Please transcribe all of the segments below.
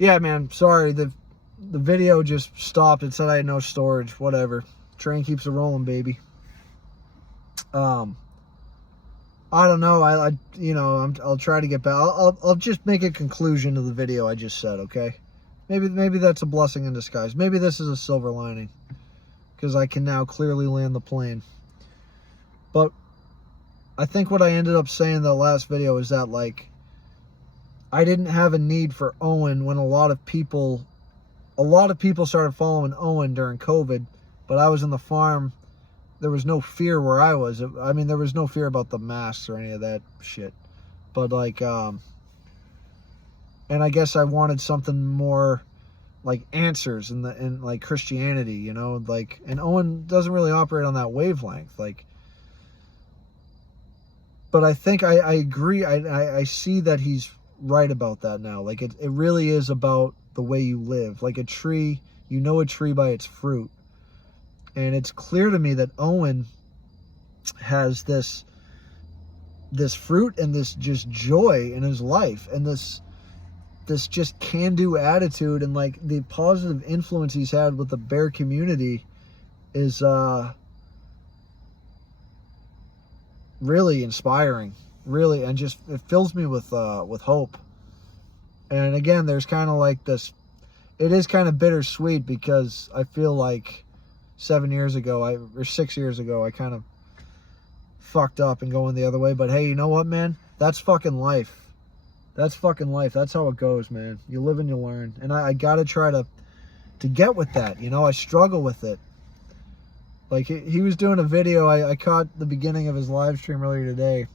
yeah, man, sorry, the video just stopped. It said I had no storage. Whatever. Train keeps it rolling, baby. I don't know. I'll try to get back. I'll just make a conclusion to the video I just said. Okay, maybe that's a blessing in disguise. Maybe this is a silver lining, because I can now clearly land the plane. But I think what I ended up saying in the last video is that, like, I didn't have a need for Owen when a lot of people started following Owen during COVID, but I was in the farm. There was no fear where I was. I mean, there was no fear about the masks or any of that shit. But, like, and I guess I wanted something more like answers in like Christianity, you know, like, and Owen doesn't really operate on that wavelength, like. But I think I agree. I see that he's right about that now. Like, it really is about the way you live. Like a tree, you know a tree by its fruit. And it's clear to me that Owen has this fruit and this just joy in his life, and this just can-do attitude, and like the positive influence he's had with the bear community is really inspiring, really, and just it fills me with hope. And again, there's kind of like this, it is kind of bittersweet, because I feel like 6 years ago, I kind of fucked up and going the other way. But hey, you know what, man? That's fucking life. That's fucking life. That's how it goes, man. You live and you learn. And I gotta try to get with that. You know, I struggle with it. Like, he was doing a video. I caught the beginning of his live stream earlier today.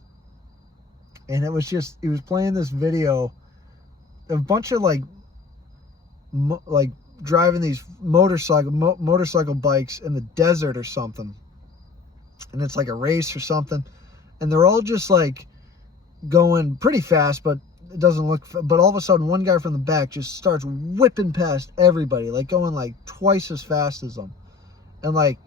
And it was just, he was playing this video of a bunch of like driving these motorcycle bikes in the desert or something, and it's like a race or something, and they're all just like going pretty fast, but it doesn't look, but all of a sudden one guy from the back just starts whipping past everybody, like going like twice as fast as them. And like,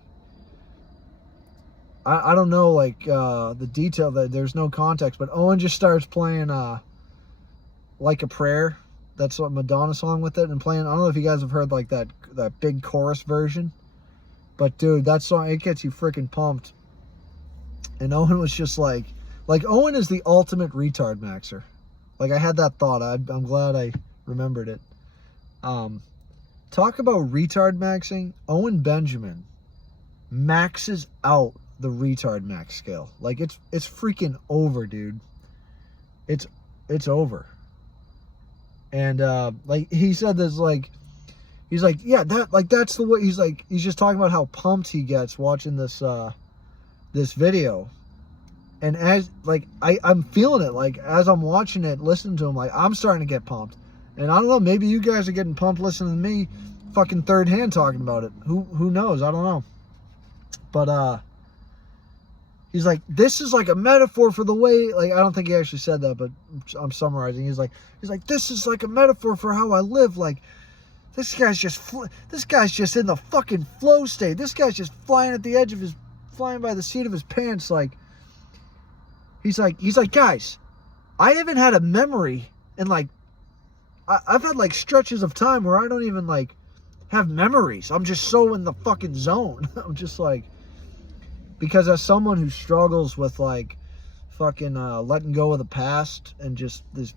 I don't know, like the detail, that there's no context, but Owen just starts playing Like a Prayer. That's what Madonna song with it, and playing, I don't know if you guys have heard like that big chorus version, but dude, that song, it gets you freaking pumped. And Owen was just like Owen is the ultimate retard maxer. Like, I had that thought. I'm glad I remembered it. Talk about retard maxing. Owen Benjamin maxes out the retard max scale. Like, it's freaking over, dude. It's over. And like, he said this, like, he's like, yeah, that's the way. He's like, he's just talking about how pumped he gets watching this this video. And as like, I'm feeling it, like, as I'm watching it, listening to him, like, I'm starting to get pumped. And I don't know, maybe you guys are getting pumped listening to me fucking third hand talking about it. Who knows? I don't know. But he's like, this is like a metaphor for the way, like, I don't think he actually said that, but I'm summarizing. He's like, this is like a metaphor for how I live. Like, this guy's just in the fucking flow state. This guy's just flying by the seat of his pants. Like, he's like, guys, I haven't had a memory in like, I've had like stretches of time where I don't even like have memories. I'm just so in the fucking zone. I'm just like, because as someone who struggles with like fucking letting go of the past, and just this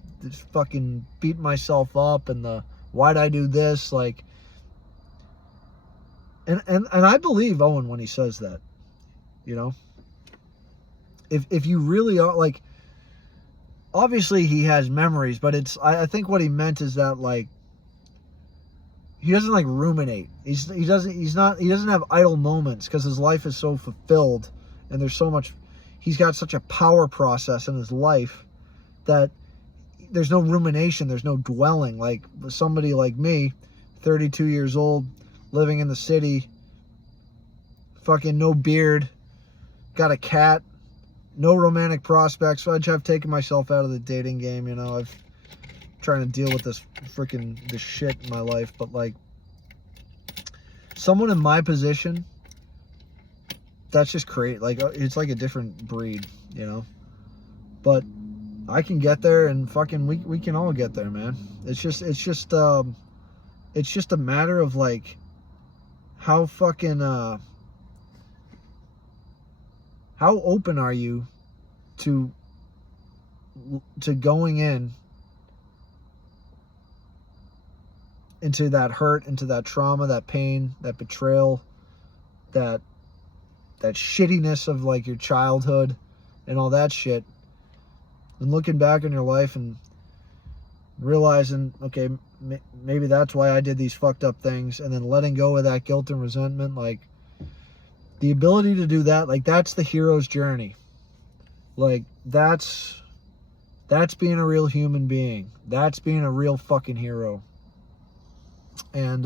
fucking beating myself up, and the why'd I do this, like, and I believe Owen when he says that, you know, if you really are, like, obviously he has memories, but I think what he meant is that, like, he doesn't like ruminate. He doesn't have idle moments, because his life is so fulfilled, and there's so much, he's got such a power process in his life that there's no rumination, there's no dwelling. Like somebody like me, 32 years old, living in the city, fucking no beard, got a cat, no romantic prospects. So I've taken myself out of the dating game, you know. I've trying to deal with this shit in my life. But like, someone in my position, that's just great. Like, it's like a different breed, you know. But I can get there, and fucking we can all get there, man. It's just a matter of like how fucking how open are you to going into that hurt, into that trauma, that pain, that betrayal, that shittiness of like your childhood and all that shit, and looking back on your life and realizing, okay, maybe that's why I did these fucked up things, and then letting go of that guilt and resentment. Like, the ability to do that, like, that's the hero's journey. Like, that's being a real human being. That's being a real fucking hero. And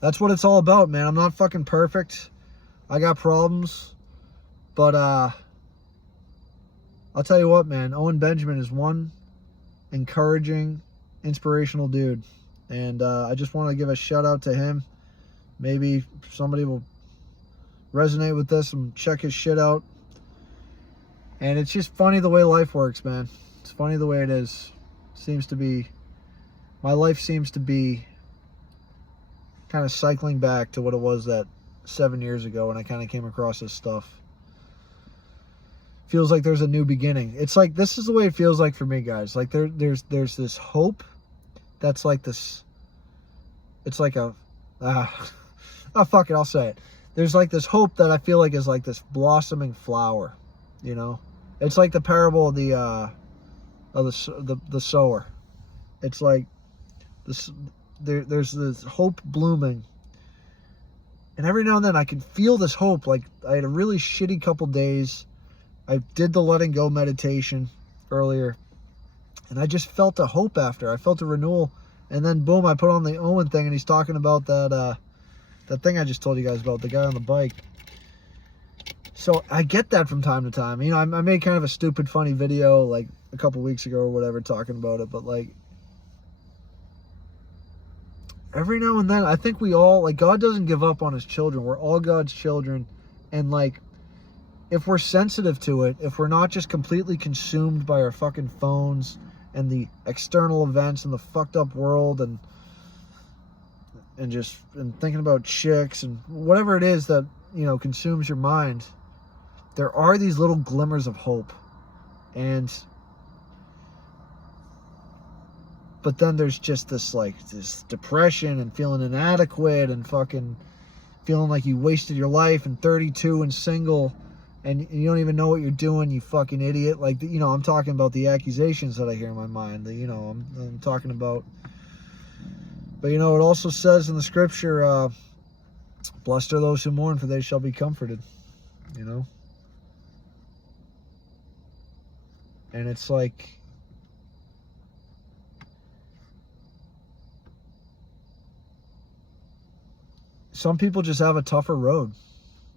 that's what it's all about, man. I'm not fucking perfect. I got problems. But I'll tell you what, man. Owen Benjamin is one encouraging, inspirational dude. And I just want to give a shout out to him. Maybe somebody will resonate with this and check his shit out. And it's just funny the way life works, man. It's funny the way it is. My life seems to be kind of cycling back to what it was that 7 years ago when I kind of came across this stuff. Feels like there's a new beginning. It's like, this is the way it feels like for me, guys. Like there's this hope that's like this. It's like a oh fuck it, I'll say it. There's like this hope that I feel like is like this blossoming flower, you know. It's like the parable of the sower. It's like this. There's this hope blooming, and every now and then I can feel this hope. Like, I had a really shitty couple days. I did the letting go meditation earlier, and I just felt a hope after. I felt a renewal, and then boom, I put on the Owen thing, and he's talking about that thing I just told you guys about, the guy on the bike. So I get that from time to time. You know, I made kind of a stupid, funny video like a couple weeks ago or whatever talking about it, but like, every now and then, I think we all, like, God doesn't give up on his children. We're all God's children. And, like, if we're sensitive to it, if we're not just completely consumed by our fucking phones and the external events and the fucked up world and thinking about chicks and whatever it is that, you know, consumes your mind, there are these little glimmers of hope. But then there's just this, like, this depression and feeling inadequate and fucking feeling like you wasted your life and 32 and single and you don't even know what you're doing, you fucking idiot. Like, you know, I'm talking about the accusations that I hear in my mind. You know, I'm talking about. But, you know, it also says in the scripture, blessed are those who mourn, for they shall be comforted. You know? And it's like, some people just have a tougher road,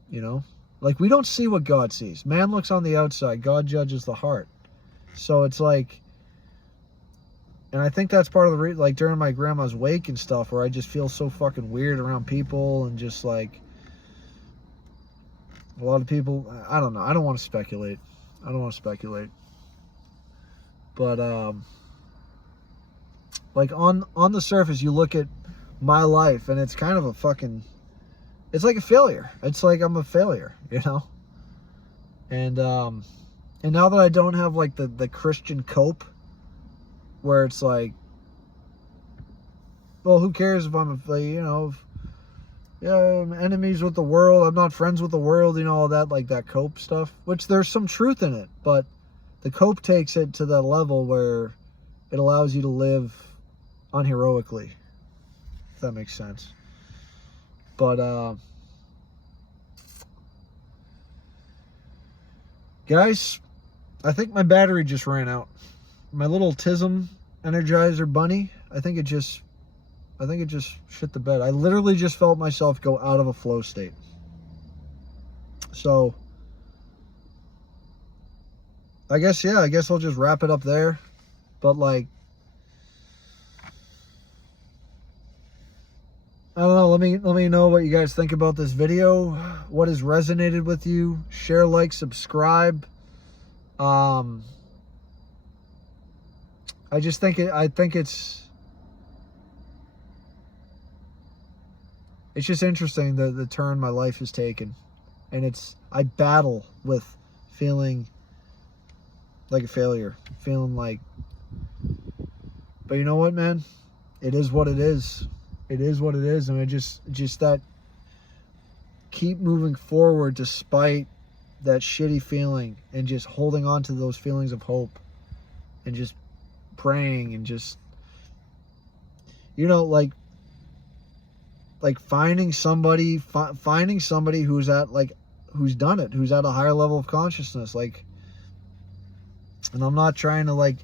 you know? Like, we don't see what God sees. Man looks on the outside. God judges the heart. So it's like, and I think that's part of the like, during my grandma's wake and stuff, where I just feel so fucking weird around people and just like, a lot of people, I don't know. I don't want to speculate. But, like, on the surface, you look at my life and it's kind of a fucking, it's like a failure. It's like I'm a failure, you know? And now that I don't have like the Christian cope, where it's like, well, who cares if I'm, you know, I'm enemies with the world, I'm not friends with the world, you know, all that, like that cope stuff, which there's some truth in it, but the cope takes it to the level where it allows you to live unheroically, if that makes sense. But guys, I think my battery just ran out. My little Tism Energizer bunny, I think it just shit the bed. I literally just felt myself go out of a flow state. So I guess I'll just wrap it up there. But like, I don't know, let me know what you guys think about this video. What has resonated with you? Share, like, subscribe. I just think I think it's just interesting the turn my life has taken. And I battle with feeling like a failure, feeling like, but you know what, man? It is what it is. It is what it is. And just that keep moving forward despite that shitty feeling, and just holding on to those feelings of hope, and just praying, and just, you know, like finding somebody who's at who's done it, who's at a higher level of consciousness, like. And I'm not trying to like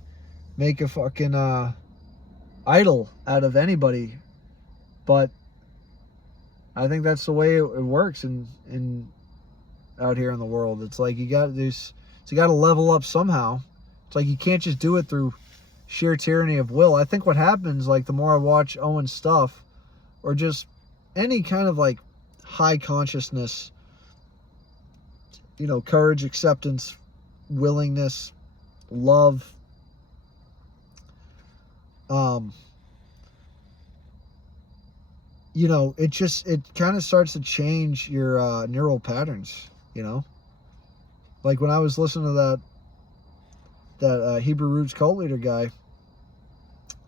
make a fucking idol out of anybody, but I think that's the way it works in out here in the world. It's like you got to level up somehow. It's like you can't just do it through sheer tyranny of will. I think what happens, like, the more I watch Owen's stuff, or just any kind of like high consciousness, you know, courage, acceptance, willingness, love, you know, it kind of starts to change your neural patterns, you know. Like when I was listening to that Hebrew Roots cult leader guy,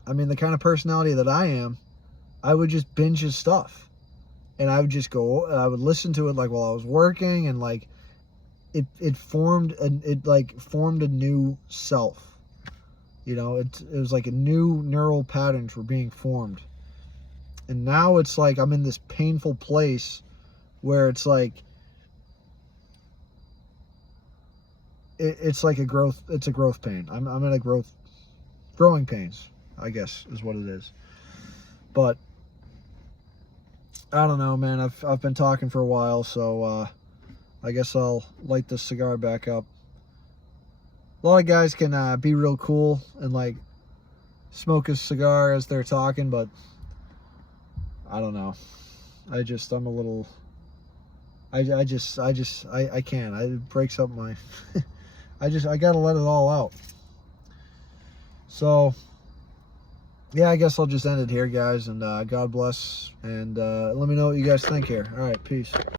I mean, the kind of personality that I am, I would just binge his stuff, and I would just go, I would listen to it like while I was working, and like it formed a new self. You know, it was like a new neural patterns were being formed. And now it's like I'm in this painful place where it's like it's like a growth pain. I'm in a growing pains, I guess is what it is. But I don't know, man. I've been talking for a while, so I guess I'll light this cigar back up. A lot of guys can be real cool and like smoke a cigar as they're talking, but I don't know. I'm a little. I can't. It breaks up my. I gotta let it all out. So yeah, I guess I'll just end it here, guys, and God bless, and let me know what you guys think here. All right, peace.